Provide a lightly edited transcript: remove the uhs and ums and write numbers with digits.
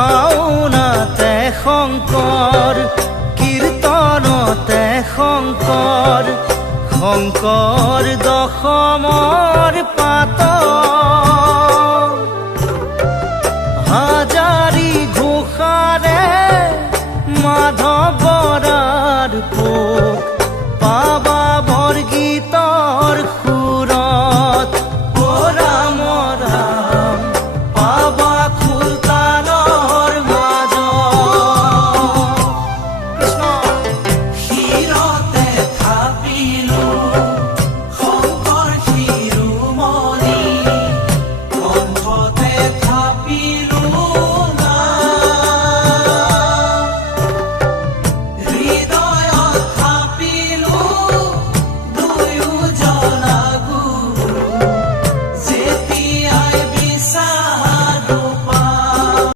ভাওনাতে শংকৰ, কীৰ্তনতে শংকৰ, শংকৰ দশমৰ পাত, হাজাৰী ঘোষাৰে মাধৱ বৰাৰ পোক।